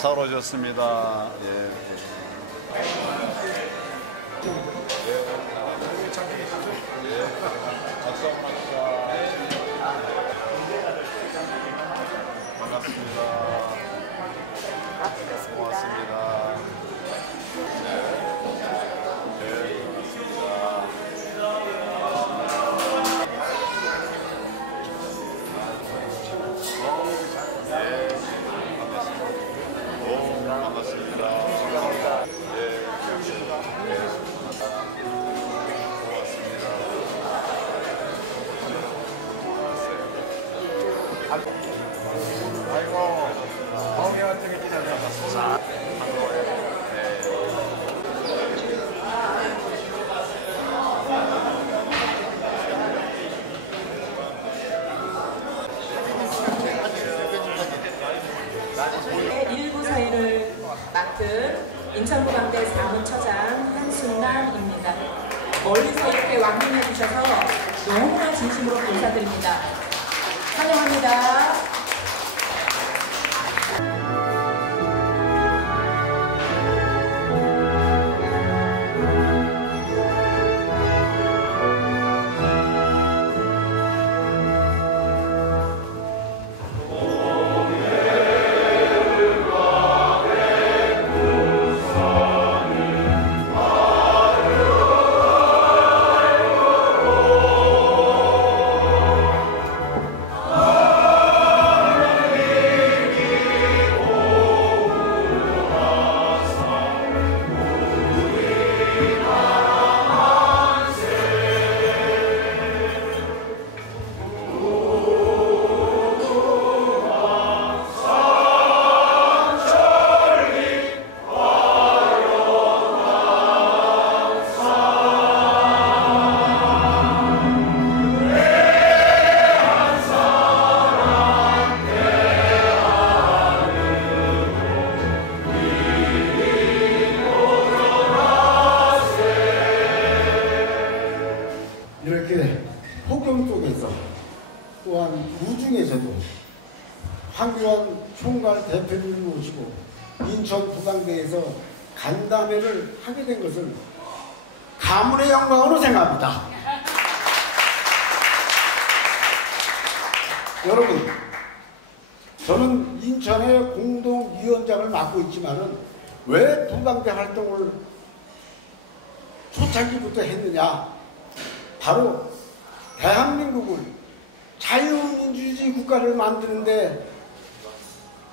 잘 오셨습니다. 예. 박수 한번 합시다. 반갑습니다. 고맙습니다. 아이고, 거기가 되게 기다렸어. 일부 사회를 맡은 인천부광대 사무처장 한순남입니다. 멀리서 이렇게 왕림해 주셔서 너무나 진심으로 감사드립니다. 환영합니다. 이렇게 폭염 속에서 또한 우중에서도 황교안 총괄 대표님을 모시고 인천 부광대에서 간담회를 하게 된 것을 가문의 영광으로 생각합니다. 여러분, 저는 인천의 공동위원장을 맡고 있지만은 왜 부광대 활동을 초창기부터 했느냐? 바로 대한민국을 자유민주주의 국가를 만드는데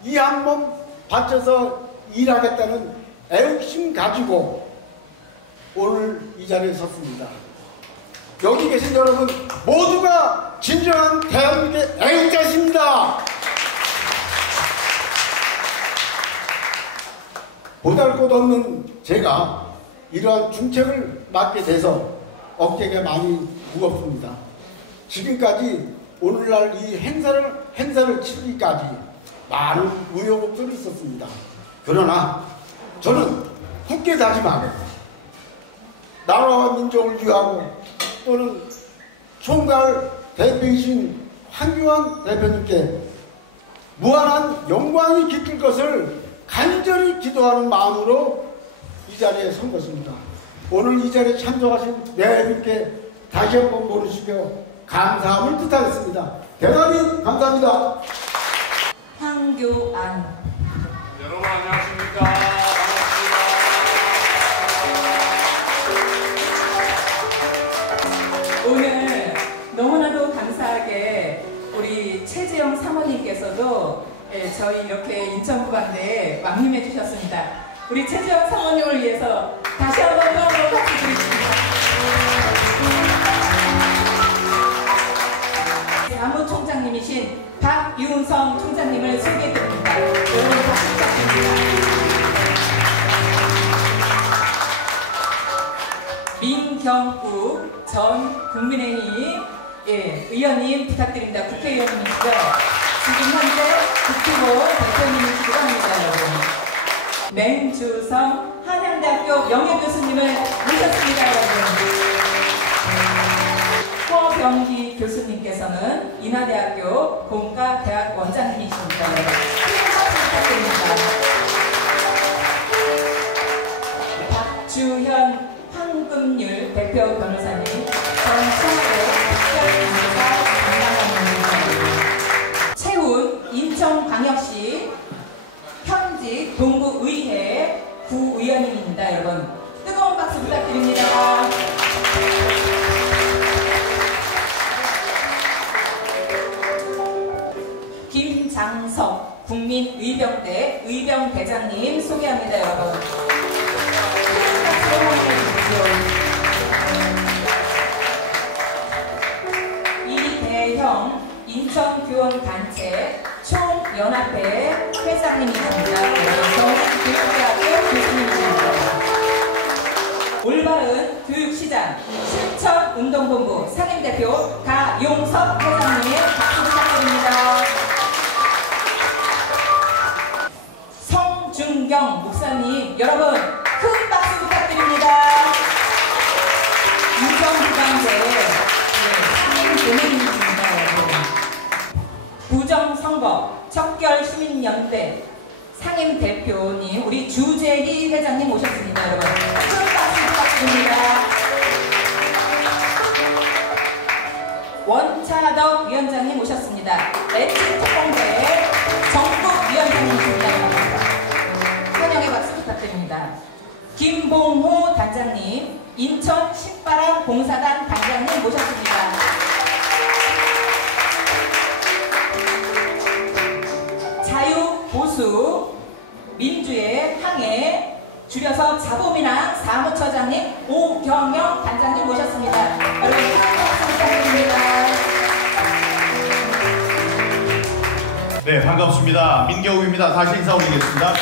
이 한 몸 바쳐서 일하겠다는 애국심 가지고 오늘 이 자리에 섰습니다. 여기 계신 여러분 모두가 진정한 대한민국의 애국자십니다. 보잘것없는 제가 이러한 중책을 맡게 돼서 어깨가 많이 무겁습니다. 지금까지 오늘날 이 행사를 치르기까지 많은 우여곡절이 있었습니다. 그러나 저는 굳게 다짐하고 나라와 민족을 위하고 또는 총괄 대표이신 황교안 대표님께 무한한 영광이 깃들 것을 간절히 기도하는 마음으로 이 자리에 선 것입니다. 오늘 이 자리에 참석하신 네 분께 다시 한번 모르시며 감사함을 뜻하겠습니다. 대단히 감사합니다. 황교안. 여러분 안녕하십니까. 반갑습니다. 오늘 너무나도 감사하게 우리 최재영 사모님께서도 저희 이렇게 인천부광대에 왕림해 주셨습니다. 우리 최재영 사모님을 위해서 다시 한번 더 박수 드리겠습니다. 사무총장님이신 박윤성 총장님을 소개해드립니다. 여러분 박수 부탁드립니다. 민경우 전 국민의힘 의원님 부탁드립니다. 국회의원님이시죠. 지금 현재 국토부 대표님이시기도 합니다. 여러분. 맹주성 한양대학교 명예교수님을 모셨습니다. 여러분. 허병기 교수님께서는 인하대학교 공과대학 원장님이십니다. 큰 박수 부탁드립니다. 오셨습니다. 여러분 뜨거운 박수 부탁드립니다. 김장석 국민의병대 의병대장님 소개합니다. 여러분 큰 박수로 환영해 주십시오. 이대형 인천교원단체 총연합회 회장님이십니다. 경북교육대학교 교수님이십니다. 올바른 교육시장 신천운동본부 상임대표 가용섭 회장님 박수 부탁드립니다. 성준경 목사님 여러분 큰 박수 부탁드립니다. 인천부장대 상임교수님이십니다. 부정선거 척결시민연대 상임대표님 우리 주재희 회장님 모셨습니다. 여러분 큰 박수 부탁드립니다. 원차덕 위원장님 모셨습니다. 엣지특공대 정국위원장님이십니다. 환영의 박수 부탁드립니다. 김봉호 단장님 인천 신바람 봉사단 단장님 모셨습니다. 자유보수 민주의 항해 줄여서 자보민항 사무처장님 오경영 단장님 모셨습니다. 여러분 박수 부탁드립니다. 네, 반갑습니다. 민경욱입니다. 다시 인사 올리겠습니다.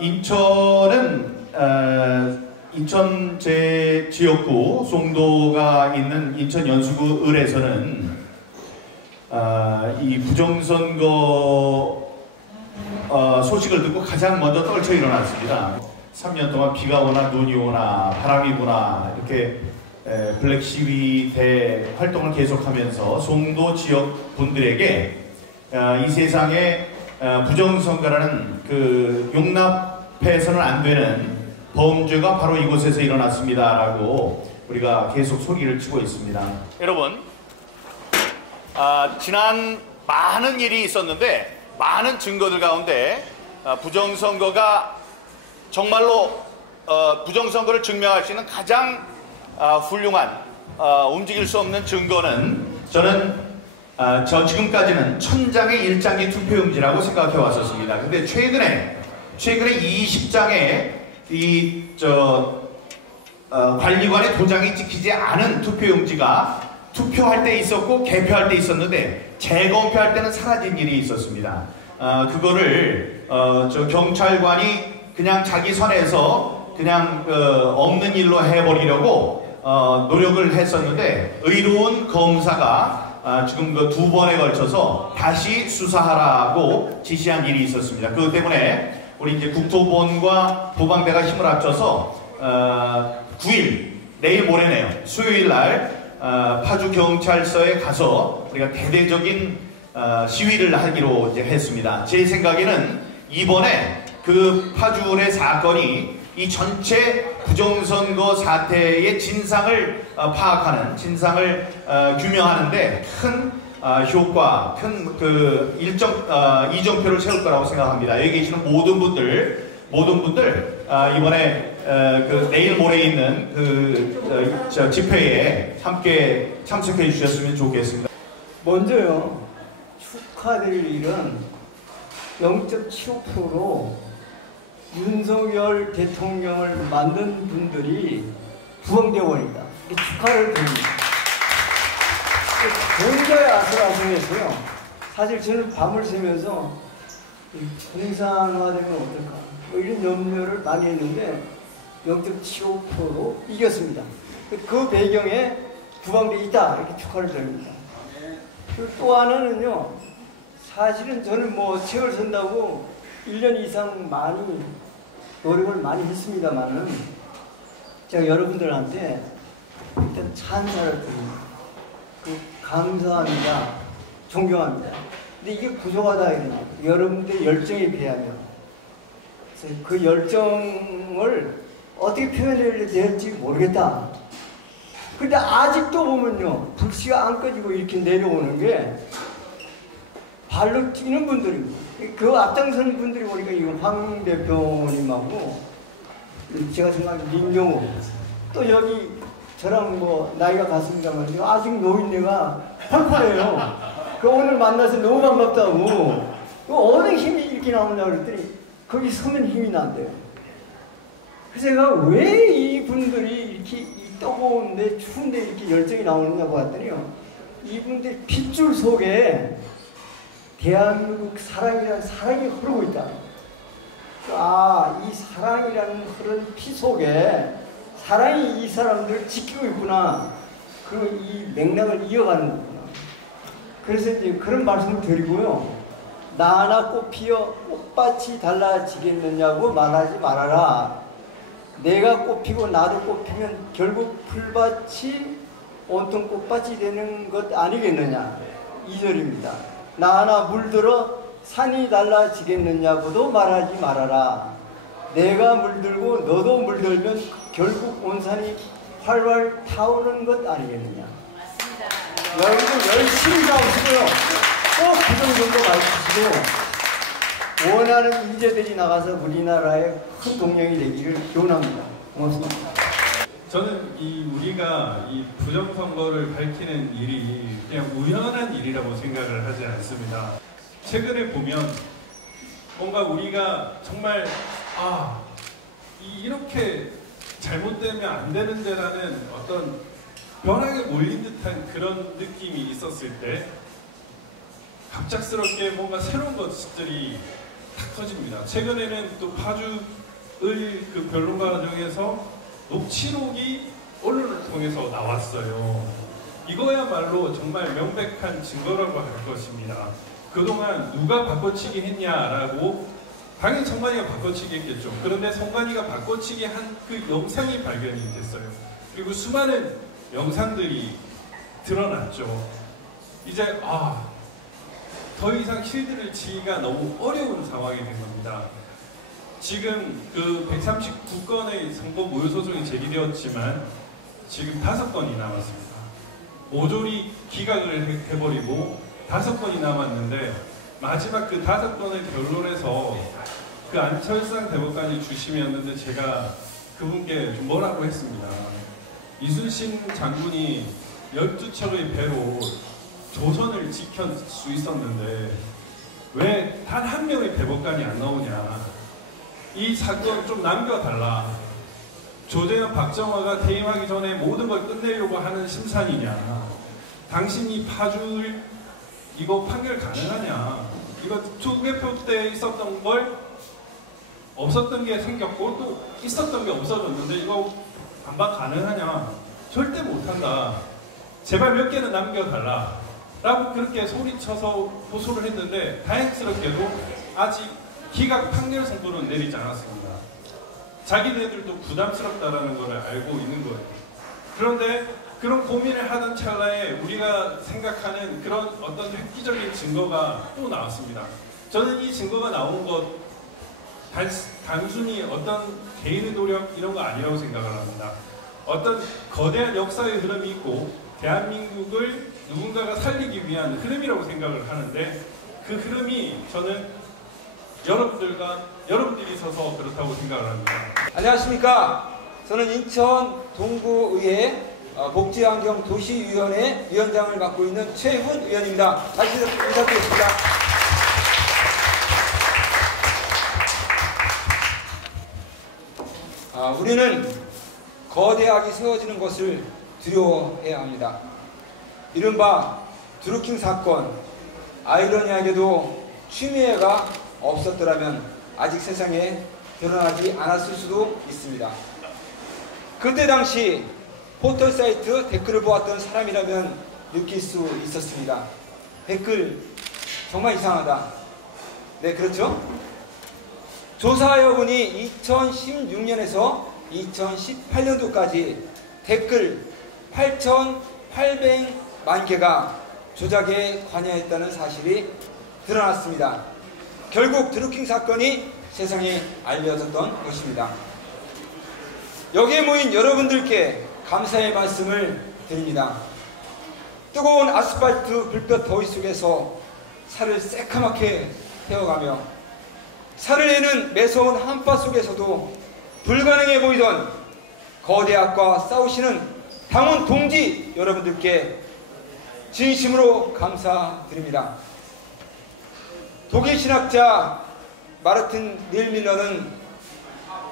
인천은 인천 제 지역구 송도가 있는 인천 연수구 을에서는 이 부정선거 소식을 듣고 가장 먼저 떨쳐 일어났습니다. 3년 동안 비가 오나 눈이 오나 바람이 부나 이렇게 블랙 시위대 활동을 계속하면서 송도 지역 분들에게 이 세상에 부정선거라는 그 용납해서는 안 되는 범죄가 바로 이곳에서 일어났습니다라고 우리가 계속 소리를 치고 있습니다. 여러분, 지난 많은 일이 있었는데 많은 증거들 가운데 부정선거가 정말로 부정선거를 증명할 수 있는 가장 훌륭한 움직일 수 없는 증거는 저는 지금까지는 1000장의 일장기 투표용지라고 생각해 왔었습니다. 근데 최근에 20장의 관리관의 도장이 찍히지 않은 투표용지가 투표할 때 있었고 개표할 때 있었는데 재검표할 때는 사라진 일이 있었습니다. 그거를 경찰관이 그냥 자기 선에서 그냥 없는 일로 해버리려고 노력을 했었는데 의로운 검사가 지금 그 2번에 걸쳐서 다시 수사하라고 지시한 일이 있었습니다. 그것 때문에 우리 이제 국토본과 도방대가 힘을 합쳐서 9일 내일 모레네요. 수요일 날 파주 경찰서에 가서 우리가 대대적인 시위를 하기로 이제 했습니다. 제 생각에는 이번에 그 파주의 사건이 이 전체 부정선거 사태의 진상을 파악하는, 진상을 규명하는데 큰 효과, 큰 그 이정표를 세울 거라고 생각합니다. 여기 계시는 모든 분들 이번에 그 내일 모레 있는 그 집회에 함께 참석해 주셨으면 좋겠습니다. 먼저요, 축하드릴 일은 0.75%로 윤석열 대통령을 만든 분들이 부엉대원이다. 축하를 드립니다. 굉장히 아슬아슬했어요. 사실 저는 밤을 새면서 공산화되면 어떨까 뭐 이런 염려를 많이 했는데 0.75%로 이겼습니다. 그 배경에 부방대 있다 이렇게 축하를 드립니다. 그리고 또 하나는요, 사실은 저는 뭐 책을 쓴다고 1년 이상 많이 노력을 많이 했습니다만은 제가 여러분들한테 일단 찬사를 드립니다. 감사합니다. 존경합니다. 근데 이게 부족하다 이러나 여러분들의 열정에 비하면 그 열정을 어떻게 표현해야 될지 모르겠다. 근데 아직도 보면요, 불씨가 안 꺼지고 이렇게 내려오는 게 발로 뛰는 분들입니다. 그 앞장서는 분들이 보니까 이거 황 대표님하고 제가 생각하는 민경호 또 여기 저랑 뭐 나이가 같습니다만 아직 노인네가 펄펄해요. 그 오늘 만나서 너무 반갑다고 어느 힘이 이렇게 나오냐 그랬더니 거기 서면 힘이 난대요. 그래서 제가 왜 이분들이 이렇게 이 뜨거운데 추운데 이렇게 열정이 나오느냐고 봤더니요. 이분들 핏줄 속에 대한민국 사랑이라는 사랑이 흐르고 있다. 아, 이 사랑이라는 흐른 피 속에 사랑이 이 사람들을 지키고 있구나. 그리고 이 맥락을 이어가는 거구나. 그래서 이제 그런 말씀을 드리고요. 나나 꽃 피어 꽃밭이 달라지겠느냐고 말하지 말아라. 내가 꽃 피고 나도 꽃 피면 결국 풀밭이 온통 꽃밭이 되는 것 아니겠느냐. 2절입니다. 나나 물들어 산이 달라지겠느냐고도 말하지 말아라. 내가 물들고 너도 물들면 결국 온 산이 활활 타오르는 것 아니겠느냐. 맞습니다. 여러분들 열심히 싸우시고요. 꼭 그 정도 가르치시고 원하는 인재들이 나가서 우리나라의 큰 동력이 되기를 기원합니다. 고맙습니다. 저는 우리가 이 부정선거를 밝히는 일이 그냥 우연한 일이라고 생각을 하지 않습니다. 최근에 보면 뭔가 우리가 정말 이렇게 잘못되면 안 되는데라는 어떤 벼락에 몰린 듯한 그런 느낌이 있었을 때 갑작스럽게 뭔가 새로운 것들이 탁 터집니다. 최근에는 또 파주의 그 변론 과정에서 녹취록이 언론을 통해서 나왔어요. 이거야말로 정말 명백한 증거라고 할 것입니다. 그동안 누가 바꿔치기 했냐라고 당연히 성관이가 바꿔치기 했겠죠. 그런데 성관이가 바꿔치기 한 그 영상이 발견이 됐어요. 그리고 수많은 영상들이 드러났죠. 이제 더 이상 실드를 치기가 너무 어려운 상황이 된 겁니다. 지금 그 139건의 선거 무효 소송이 제기되었지만 지금 5건이 남았습니다. 모조리 기각을 해버리고 5건이 남았는데 마지막 그 5건의 결론에서 그 안철상 대법관이 주심이었는데 제가 그분께 좀 뭐라고 했습니다. 이순신 장군이 12척의 배로 조선을 지킬 수 있었는데 왜 단 한 명의 대법관이 안 나오냐. 이 사건 좀 남겨달라. 조재현, 박정화가 퇴임하기 전에 모든 걸 끝내려고 하는 심산이냐. 당신이 파주를 이거 판결 가능하냐. 이거 투개표 때 있었던 걸 없었던 게 생겼고 또 있었던 게 없어졌는데 이거 반박 가능하냐. 절대 못한다. 제발 몇 개는 남겨달라. 라고 그렇게 소리쳐서 호소를 했는데 다행스럽게도 아직 기각 판결 선고는 내리지 않았습니다. 자기네들도 부담스럽다라는 걸 알고 있는 거예요. 그런데 그런 고민을 하던 찰나에 우리가 생각하는 그런 어떤 획기적인 증거가 또 나왔습니다. 저는 이 증거가 나온 것 단순히 어떤 개인의 노력 이런 거 아니라고 생각을 합니다. 어떤 거대한 역사의 흐름이 있고 대한민국을 누군가가 살리기 위한 흐름이라고 생각을 하는데 그 흐름이 저는 여러분들이 있어서 그렇다고 생각을 합니다. 안녕하십니까. 저는 인천 동구의회 복지환경 도시위원회 위원장을 맡고 있는 최훈 의원입니다. 다시 인사드리겠습니다. 우리는 거대하게 세워지는 것을 두려워해야 합니다. 이른바 드루킹 사건, 아이러니하게도 추미애가 없었더라면 아직 세상에 드러나지 않았을 수도 있습니다. 그때 당시 포털사이트 댓글을 보았던 사람이라면 느낄 수 있었습니다. 댓글 정말 이상하다. 네, 그렇죠? 조사 여부니 2016년에서 2018년도까지 댓글 8,800만 개가 조작에 관여했다는 사실이 드러났습니다. 결국 드루킹 사건이 세상에 알려졌던 것입니다. 여기에 모인 여러분들께 감사의 말씀을 드립니다. 뜨거운 아스팔트 불볕 더위 속에서 살을 새카맣게 태워가며 살을 내는 매서운 한파 속에서도 불가능해 보이던 거대악과 싸우시는 당원 동지 여러분들께 진심으로 감사드립니다. 독일 신학자 마르틴 닐밀러는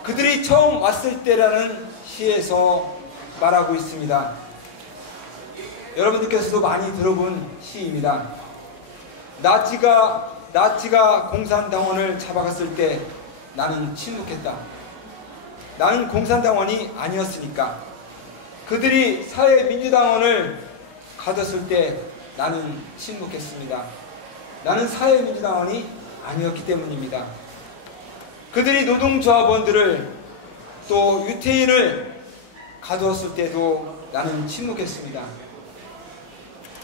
그들이 처음 왔을 때라는 시에서 말하고 있습니다. 여러분들께서도 많이 들어본 시입니다. 나치가 공산당원을 잡아갔을 때 나는 침묵했다. 나는 공산당원이 아니었으니까. 그들이 사회민주당원을 가졌을 때 나는 침묵했습니다. 나는 사회민주당원이 아니었기 때문입니다. 그들이 노동조합원들을 또 유태인을 가두었을 때도 나는 침묵했습니다.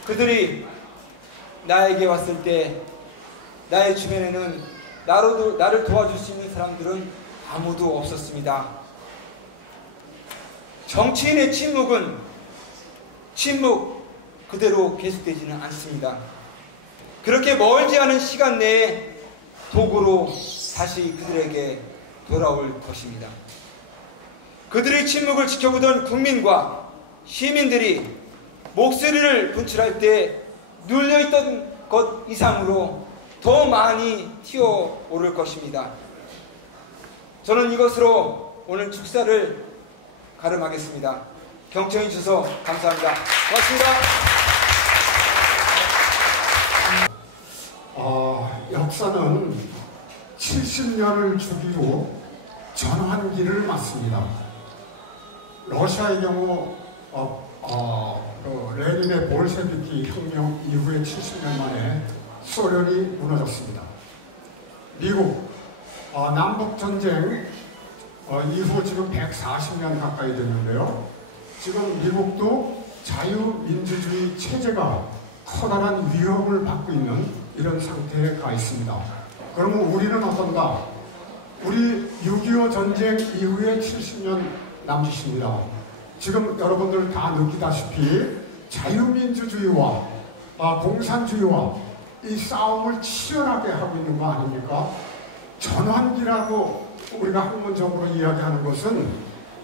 그들이 나에게 왔을 때 나의 주변에는 나를 도와줄 수 있는 사람들은 아무도 없었습니다. 정치인의 침묵은 침묵 그대로 계속되지는 않습니다. 그렇게 멀지 않은 시간 내에 도구로 다시 그들에게 돌아올 것입니다. 그들의 침묵을 지켜보던 국민과 시민들이 목소리를 분출할 때 눌려있던 것 이상으로 더 많이 튀어오를 것입니다. 저는 이것으로 오늘 축사를 가름하겠습니다. 경청해 주셔서 감사합니다. 고맙습니다. 역사는 70년을 주기로 전환기를 맞습니다. 러시아의 경우 레닌의 볼셰비키 혁명 이후에 70년 만에 소련이 무너졌습니다. 미국 남북전쟁 이후 지금 140년 가까이 됐는데요. 지금 미국도 자유민주주의 체제가 커다란 위협을 받고 있는 이런 상태에 가 있습니다. 그러면 우리는 어떤가? 우리 6.25 전쟁 이후에 70년 남짓입니다. 지금 여러분들 다 느끼다시피 자유민주주의와 공산주의와 이 싸움을 치열하게 하고 있는 거 아닙니까? 전환기라고 우리가 학문적으로 이야기하는 것은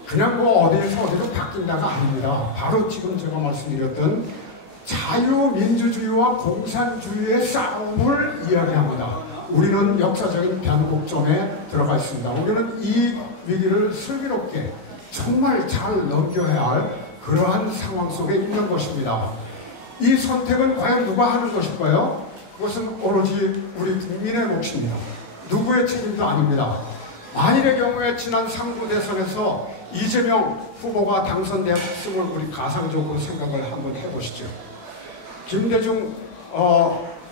그냥 뭐 어디에서 어디로 바뀐다가 아닙니다. 바로 지금 제가 말씀드렸던 자유민주주의와 공산주의의 싸움을 이야기합니다. 우리는 역사적인 변곡점에 들어가 있습니다. 우리는 이 위기를 슬기롭게 정말 잘 넘겨야 할 그러한 상황 속에 있는 것입니다. 이 선택은 과연 누가 하는 것일까요? 그것은 오로지 우리 국민의 몫입니다. 누구의 책임도 아닙니다. 만일의 경우에 지난 상부 대선에서 이재명 후보가 당선되었음을 우리 가상적으로 생각을 한번 해보시죠. 김대중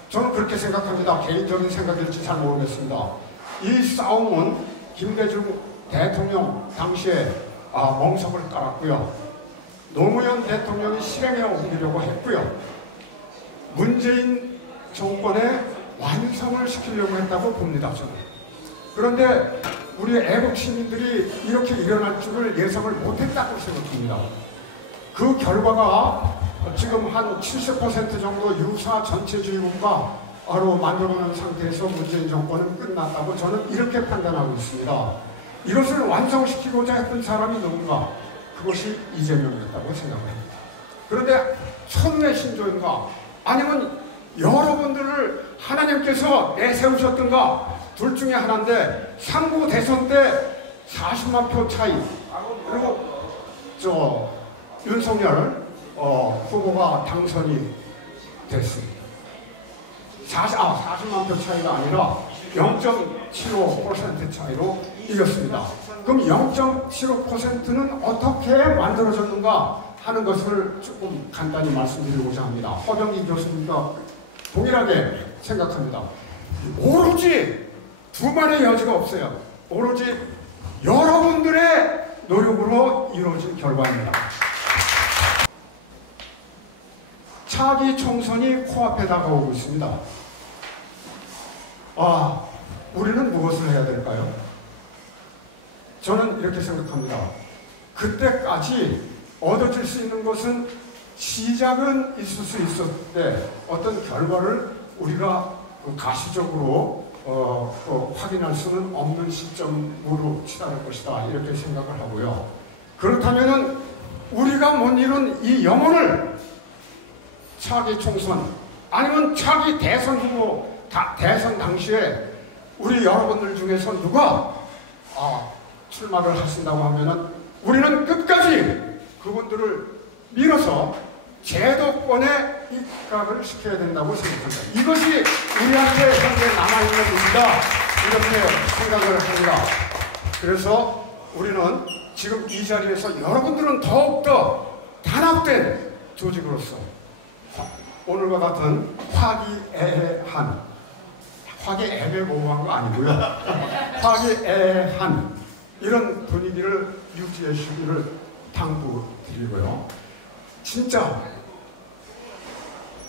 저는 그렇게 생각합니다. 개인적인 생각일지 잘 모르겠습니다. 이 싸움은 김대중 대통령 당시에 멍석을 깔았고요. 노무현 대통령이 실행에 옮기려고 했고요. 문재인 정권의 완성을 시키려고 했다고 봅니다. 저는. 그런데 우리 애국 시민들이 이렇게 일어날 줄을 예상을 못했다고 생각합니다. 그 결과가 지금 한 70% 정도 유사 전체주의 국가로 만들어가는 상태에서 문재인 정권은 끝났다고 저는 이렇게 판단하고 있습니다. 이것을 완성시키고자 했던 사람이 누군가? 그것이 이재명이었다고 생각합니다. 그런데 천우의 신조인가? 아니면 여러분들을 하나님께서 내세우셨던가? 둘 중에 하나인데 상부 대선 때 40만 표 차이 그리고 윤석열 후보가 당선이 됐습니다. 40만 표 차이가 아니라 0.75% 차이로 이겼습니다. 그럼 0.75%는 어떻게 만들어졌는가 하는 것을 조금 간단히 말씀드리고자 합니다. 허병기 교수님과 동일하게 생각합니다. 오로지 두말의 여지가 없어요. 오로지 여러분들의 노력으로 이루어진 결과입니다. 차기 총선이 코앞에 다가오고 있습니다. 우리는 무엇을 해야 될까요? 저는 이렇게 생각합니다. 그때까지 얻어질 수 있는 것은 시작은 있을 수 있었을 때 어떤 결과를 우리가 그 가시적으로 확인할 수는 없는 시점으로 치달을 것이다 이렇게 생각을 하고요. 그렇다면은 우리가 못 이룬 이 영혼을 차기 총선 아니면 차기 대선 후보 대선 당시에 우리 여러분들 중에서 누가 출마를 하신다고 하면은 우리는 끝까지 그분들을 밀어서 제도권에 입각을 시켜야 된다고 생각합니다. 이것이 우리한테 현재 남아있는 일이다 이렇게 생각을 합니다. 그래서 우리는 지금 이 자리에서 여러분들은 더욱더 단합된 조직으로서 오늘과 같은 화기애애한 거 아니고요. 화기애애한 이런 분위기를 유지해 주기를 당부드리고요. 진짜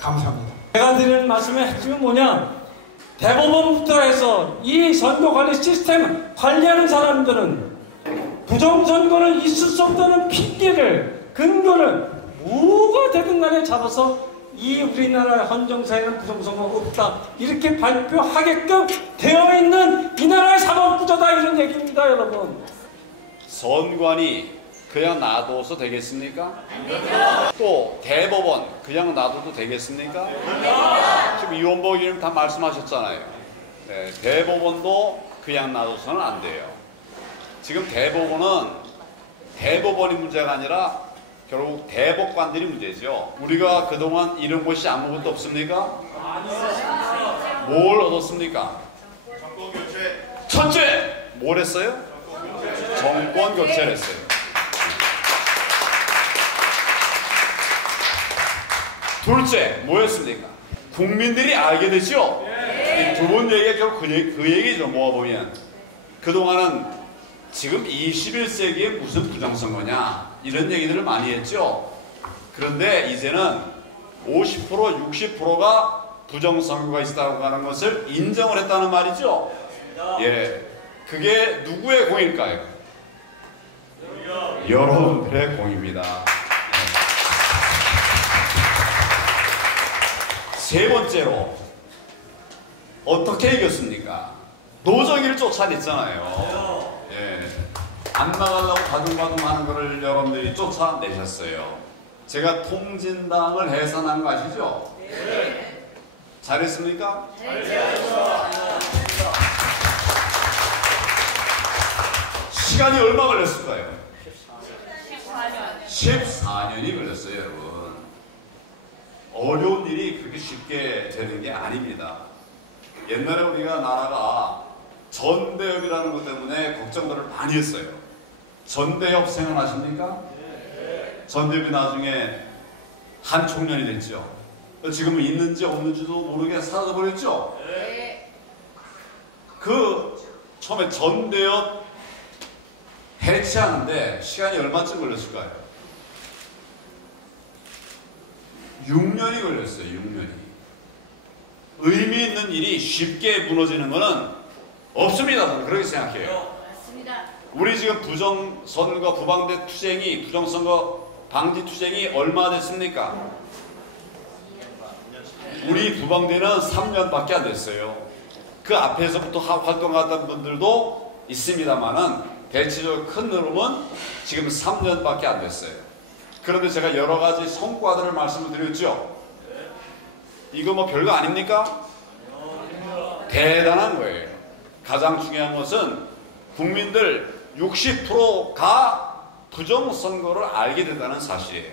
감사합니다. 제가 드리는 말씀의 핵심은 뭐냐? 대법원부터 해서 이 선거관리 시스템 관리하는 사람들은 부정선거는 있을 수 없다는 핑계를 근거를 뭐가 되든 간에 잡아서 이 우리나라 헌정사에는 부정선거가 없다 이렇게 발표하게끔 되어 있는 이 나라의 사법부조다 이런 얘기입니다 여러분. 선관위 그냥 놔둬서 되겠습니까? 또 대법원 그냥 놔둬도 되겠습니까? 지금 이원복 의원님 다 말씀하셨잖아요. 네, 대법원도 그냥 놔둬서는 안 돼요. 지금 대법원은 대법원이 문제가 아니라 결국 대법관들이 문제죠. 우리가 그동안 잃은 것이 아무것도 없습니까? 뭘 얻었습니까? 첫째, 뭘 했어요? 정권 교체를 했어요. 둘째, 뭐였습니까? 국민들이 알게 되죠? 두 번 얘기가 결국 그 얘기죠. 모아보면 그동안은 지금 21세기에 무슨 부정선거냐 이런 얘기들을 많이 했죠. 그런데 이제는 50% 60%가 부정선거가 있다고 하는 것을 인정을 했다는 말이죠. 예, 그게 누구의 공일까요? 여러분들의 공입니다. 세 번째로 어떻게 이겼습니까? 노정희를 쫓아냈잖아요. 예, 안 나가려고 바둥바둥하는 것을 여러분들이 쫓아내셨어요. 제가 통진당을 해산한 거 아시죠? 네. 잘했습니까? 시간이 얼마 걸렸을까요? 14년이 걸렸어요, 여러분. 어려운 일이 그렇게 쉽게 되는 게 아닙니다. 옛날에 우리가 나라가 전대협이라는 것 때문에 걱정들을 많이 했어요. 전대협 생각나십니까? 전대협이 나중에 한 총련이 됐죠. 지금은 있는지 없는지도 모르게 사라져버렸죠. 그 처음에 전대협 해체하는데 시간이 얼마쯤 걸렸을까요? 6년이 걸렸어요. 6년이. 의미 있는 일이 쉽게 무너지는 것은 없습니다. 저는 그렇게 생각해요. 맞습니다. 우리 지금 부정선거 부방대 투쟁이 부정선거 방지 투쟁이 얼마 됐습니까? 우리 부방대는 3년밖에 안 됐어요. 그 앞에서부터 활동하던 분들도 있습니다만은 대체적으로 큰 흐름은 지금 3년밖에 안 됐어요. 그런데 제가 여러 가지 성과들을 말씀을 드렸죠. 이거 뭐 별거 아닙니까? 대단한 거예요. 가장 중요한 것은 국민들 60%가 부정선거를 알게 된다는 사실이에요.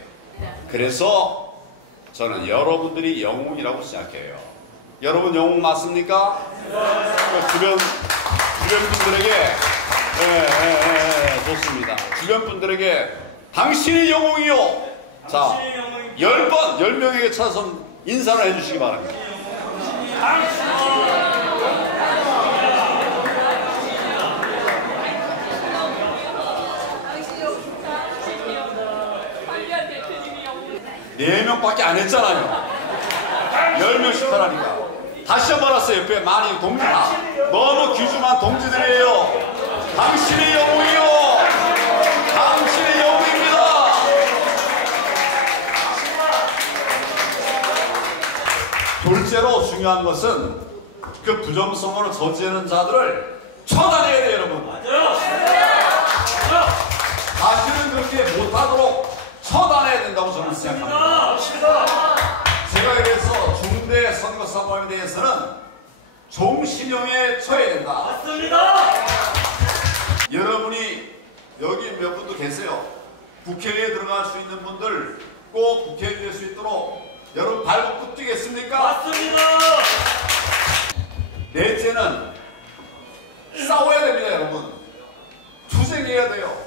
그래서 저는 여러분들이 영웅이라고 생각해요. 여러분 영웅 맞습니까? 주변 분들에게 좋습니다. 주변 분들에게 당신이 영웅이요. 자, 10번 10명에게 찾아서 인사를 해주시기 바랍니다. 네 명밖에 안 했잖아요. 10명씩 하라니까. 다시 한번 왔어요. 옆에 많이 동지 다. 너무 귀중한 동지들이에요. 당신의 영웅이요. 당신의 영웅입니다. 둘째로 중요한 것은 그 부정선거를 저지하는 자들을 처단해야 돼요, 여러분. 맞아요. 다시는 그렇게 못하도록 처단해야 된다고 저는 생각합니다. 제가 그래서 중대 선거사범에 대해서는 종신형에 처해야 된다. 맞습니다. 여러분이 여기 몇 분도 계세요. 국회에 들어갈 수 있는 분들 꼭 국회에 될 수 있도록 여러분 발벗고 뛰겠습니까? 맞습니다. 넷째는 싸워야 됩니다, 여러분. 투쟁해야 돼요.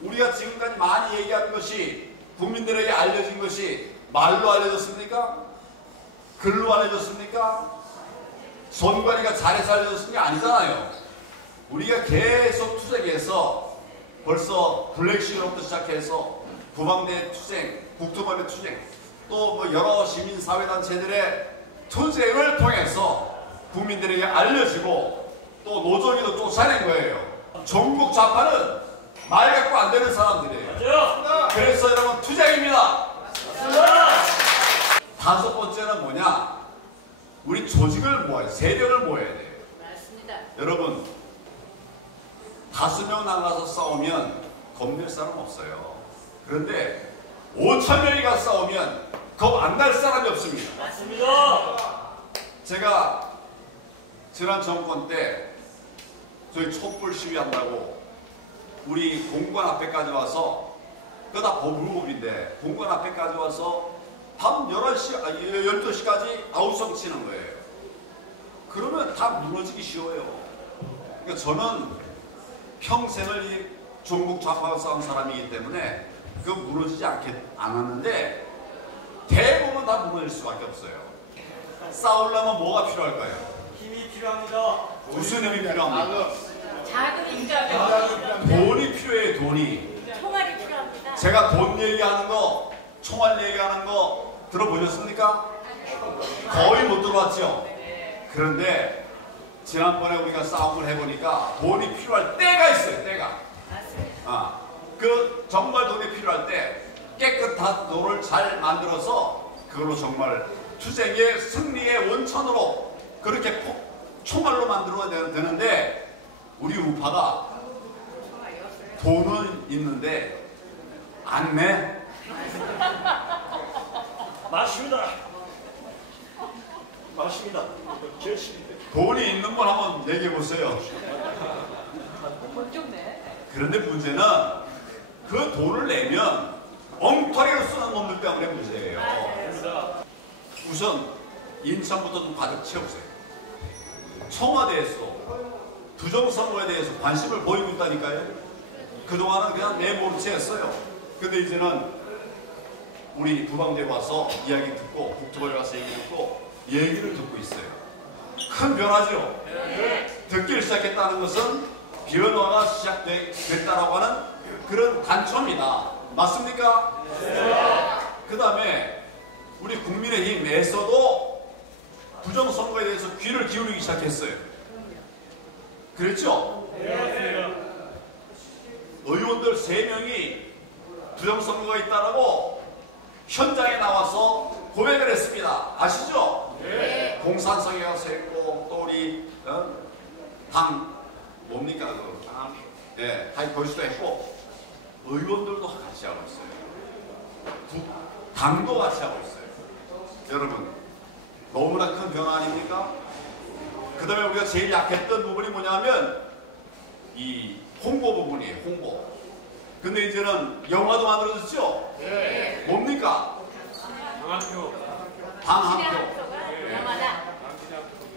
우리가 지금까지 많이 얘기한 것이 국민들에게 알려진 것이 말로 알려졌습니까? 글로 알려졌습니까? 선관위가 잘해서 알려졌은 게 아니잖아요. 우리가 계속 투쟁해서 벌써 블랙시로부터 시작해서 구방대 투쟁, 국토범의 투쟁, 또 뭐 여러 시민사회단체들의 투쟁을 통해서 국민들에게 알려지고 또 노조기도 쫓아낸 거예요. 전국 좌파는 말 갖고 안 되는 사람들이에요. 맞아요. 그래서 여러분 투쟁입니다. 맞습니다. 다섯 번째는 뭐냐? 우리 조직을 모아야, 세력을 모아야 돼요. 맞습니다. 여러분 5명 나가서 싸우면 겁낼 사람 없어요. 그런데 5,000명이 가서 싸우면 겁 안 날 사람이 없습니다. 맞습니다. 제가 지난 정권 때 저희 촛불 시위한다고 우리 공관 앞에까지 와서 그거 다 물고기인데 공관 앞에까지 와서 밤 12시까지 아우성 치는 거예요. 그러면 다 무너지기 쉬워요. 그러니까 저는 평생을 이 종북 좌파와 싸운 사람이기 때문에 그 무너지지 않았는데 대부분 다 무너질 수밖에 없어요. 싸우려면 뭐가 필요할까요? 힘이 필요합니다. 무슨 힘이 필요합니까? 자금이 필요하죠. 돈이 필요해요. 돈이. 총알이 필요합니다. 제가 돈 얘기하는 거, 총알 얘기하는 거 들어보셨습니까? 거의 못 들어봤죠? 그런데 지난번에 우리가 싸움을 해보니까 돈이 필요할 때가 있어요. 때가. 맞습니다. 그 정말 돈이 필요할 때 깨끗한 돈을 잘 만들어서 그걸로 정말 투쟁의 승리의 원천으로 그렇게 총알로 만들어야 되는데 우리 우파가 돈은 있는데 안 내. 맞습니다. 맞습니다. 돈이 있는 분 한번 얘기해 보세요. 그런데 문제는 그 돈을 내면 엉터리로 쓰는 놈들 때문에 문제예요. 우선 인천부터 좀 가득 채우세요. 청와대에서 부정선거에 대해서 관심을 보이고 있다니까요. 그동안은 그냥 내모르쇠 했어요. 근데 이제는 우리 부방대 와서 이야기 듣고 국토부에 가서 얘기 듣고 얘기를 듣고 있어요. 큰 변화죠. 듣기를 시작했다는 것은 변화가 시작됐다라고 하는 그런 단초입니다. 맞습니까? 그 다음에 우리 국민의힘에서도 부정선거에 대해서 귀를 기울이기 시작했어요. 그랬죠? 의원들 3명이 부정선거가 있다라고 현장에 나와서 고백을 했습니다. 아시죠? 네. 공산성에 가서 했고 또 우리 당 뭡니까 예, 거기서도 했고 의원들도 같이 하고 있어요. 당도 같이 하고 있어요. 여러분 너무나 큰 변화 아닙니까? 그 다음에 우리가 제일 약했던 부분이 뭐냐면 이 홍보 부분이에요. 홍보. 근데 이제는 영화도 만들어졌죠? 네. 뭡니까? 방학교. 방학교. 영화다.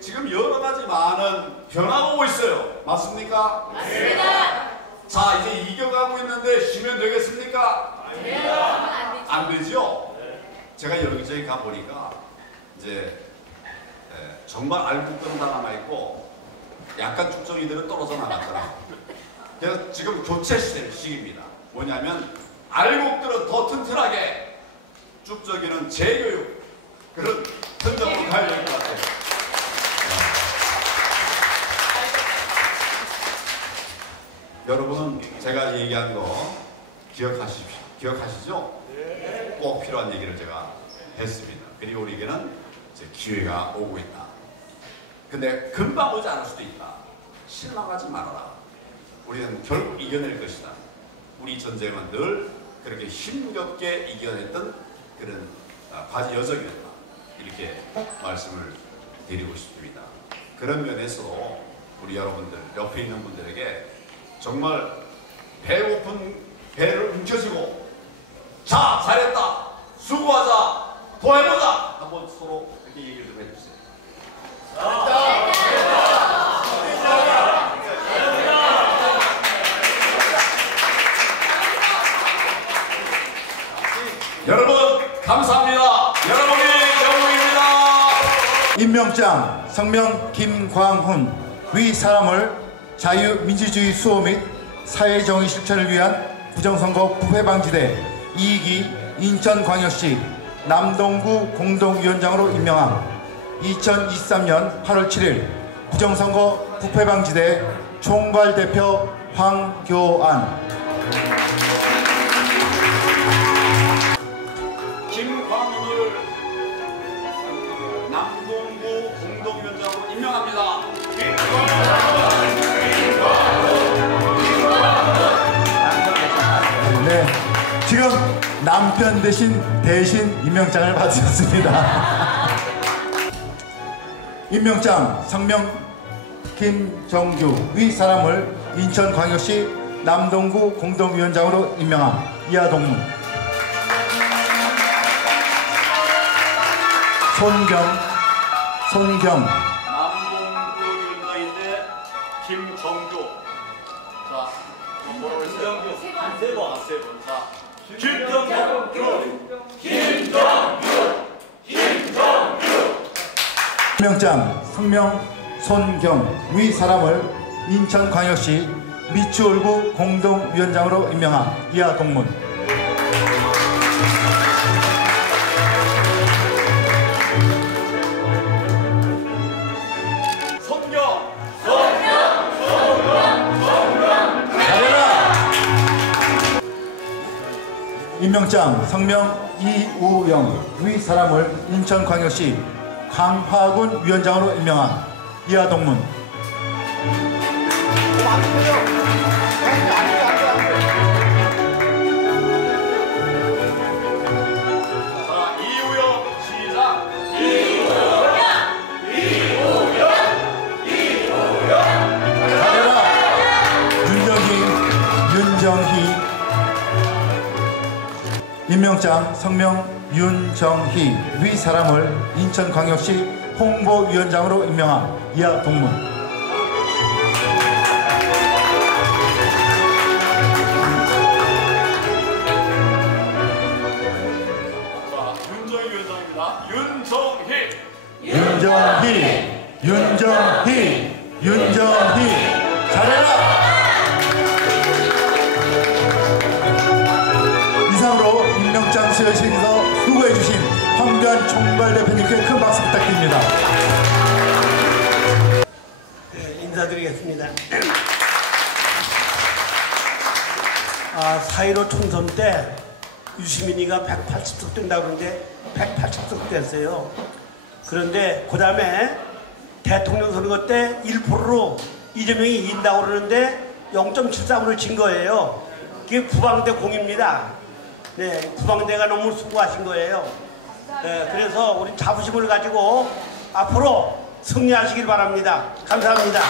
지금 여러 가지 많은 변화가 오고 있어요. 맞습니까? 맞습니다. 자, 이제 이겨가고 있는데 쉬면 되겠습니까? 안 되죠? 제가 여기저기 가보니까 이제 정말 알국들은 다 남아있고 약간 쭉정이들은 떨어져 나갔더라고요. 그래서 지금 교체 시기입니다. 뭐냐면 알곡들은 더 튼튼하게 쭉정이는 재교육 그런 현장으로 가야 될 것 같아요. 여러분은 제가 얘기한 거 기억하시죠? 꼭 필요한 얘기를 제가 했습니다. 그리고 우리에게는 이제 기회가 오고 있다. 근데 금방 오지 않을 수도 있다. 실망하지 말아라. 우리는 결국 이겨낼 것이다. 우리 전쟁은 늘 그렇게 힘겹게 이겨냈던 그런 과제 여정이었다. 이렇게 말씀을 드리고 싶습니다. 그런 면에서도 우리 여러분들, 옆에 있는 분들에게 정말 배고픈 배를 움켜쥐고 자, 잘했다, 수고하자, 더 해보자 한번 서로 이렇게 얘기를 좀 해주세요. 여러분 감사합니다. 여러분의 영웅입니다. 임명장 성명 김광훈 위 사람을 자유민주주의 수호 및 사회정의 실천을 위한 부정선거 부패방지대 2기 인천광역시 남동구 공동위원장으로 임명함. 2023년 8월 7일 부정선거 부패방지대 총괄대표 황교안. 김광훈을 남동구 공동위원장으로 임명합니다. 네, 지금 남편 대신 임명장을 받으셨습니다. 임명장 성명 김정규 위 사람을 인천광역시 남동구 공동위원장으로 임명함. 이하 동문. 손경 남동구 위원장인데 김정규. 자, 뭐라고 했어요? 세 번. 자, 김정규. 임명장 성명 손경 위 사람을 인천광역시 미추홀구 공동위원장으로 임명함. 이하 동문. 임명장 성명 이우영 위 사람을 인천광역시 강화군 위원장으로 임명한. 이하 동문. 자, 이우영 시작. 잘해라. 윤정희. 임명장 성명 윤정희 위 사람을 인천광역시 홍보위원장으로 임명함. 이하 동문. 자, 윤정희 위원장입니다. 윤정희. 잘해라. 이상으로 임명장 수여식에서 수고해주신 황교안 총괄대표님께 큰 박수 부탁드립니다. 네, 인사드리겠습니다. 4.15 총선 때 유시민이가 180석 된다고 그러는데 180석 됐어요. 그런데 그 다음에 대통령 선거 때 1%로 이재명이 이긴다고 그러는데 0.73으로 진 거예요. 그게 구방대 공입니다. 네, 구방대가 너무 수고하신 거예요. 네, 그래서 우리 자부심을 가지고 앞으로 승리하시길 바랍니다. 감사합니다.